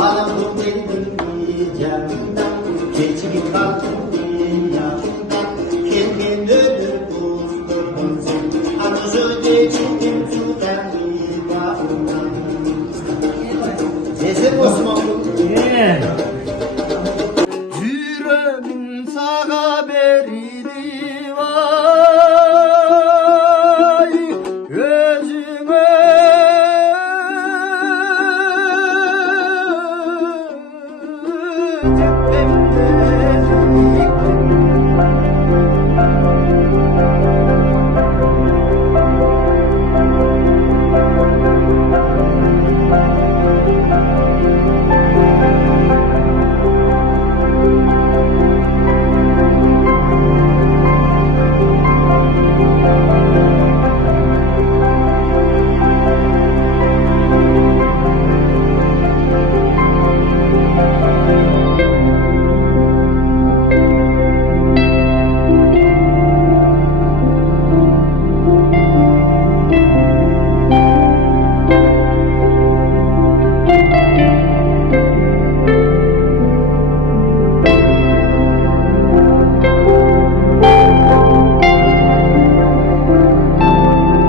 바람도 내리는 장당 개치기 같은 야당 개개 너를 보는 본생 하면서 내 주님 주당이가 온다 제세 모습